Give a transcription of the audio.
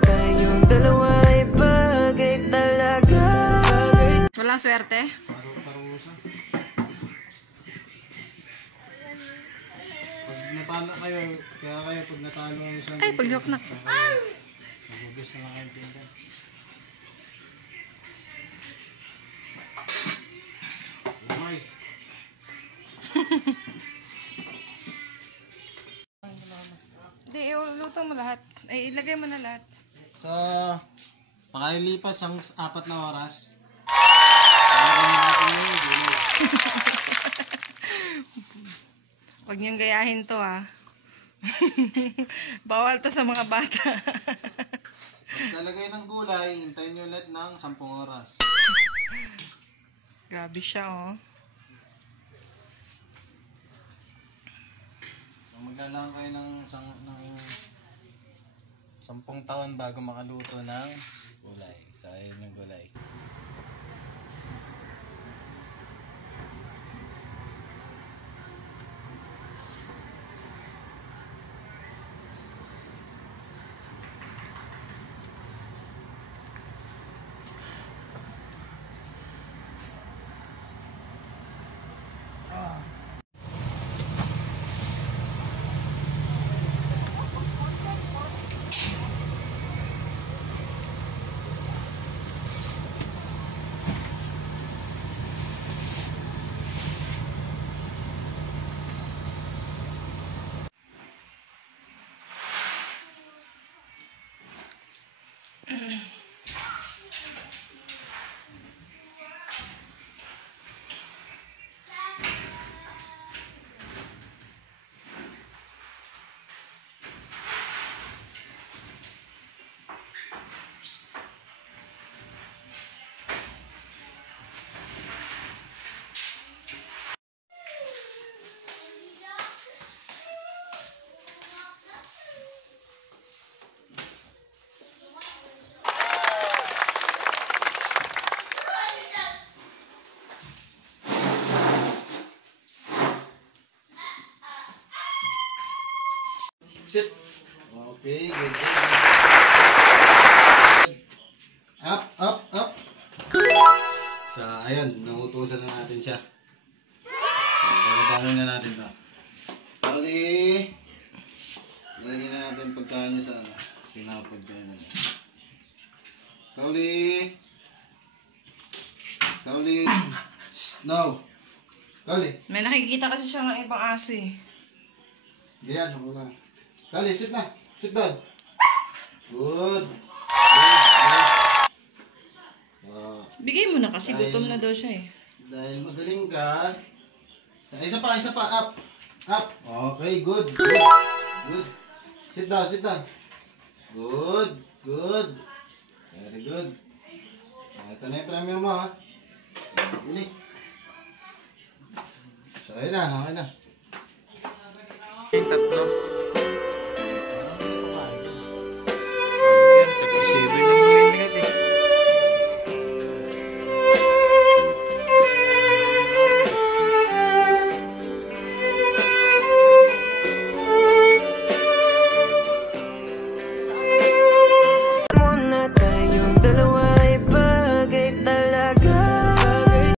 tayong dalawa ay bagay talaga. Walang swerte? Pag natalo kayo, kaya kayo pag natalo ang isang Ay, paglihok na. Nagugas na lang kayong tindan. Umay. Hindi, iuluto mo lahat. Ay, ilagay mo na lahat. So, makalipas ang 4 na oras. Huwag niyong gayahin to, ha. Bawal to sa mga bata. Pagkalagay ng gulay, hintayin nyo ulit ng 10 oras. Grabe siya, oh. Maglalang kayo ng 10 taon bago makaluto ng gulay. So, ayun yung gulay. Sit. Okay, good. Up, up, up. So, ayun, nautusan na natin siya. So, babawin na natin ito. Pauli. Lagyan na natin pagkain niya sa pinapagkain na niya. Pauli. Pauli. No. Pauli. May nakikita kasi siya ng ibang aso, eh. Ganyan, ako lang. Kali, sit na. Sit down. Good. Good. So, Bigay mo na kasi, gutom na daw siya, eh. dahil magaling ka. Isa pa, isa pa. Up. Up. Okay, good. Good. Good. Sit down, sit down. Good. Good. Very good. Ito na yung premium mo, ha. Ini. So, ayun na. Okay na. Tatlo.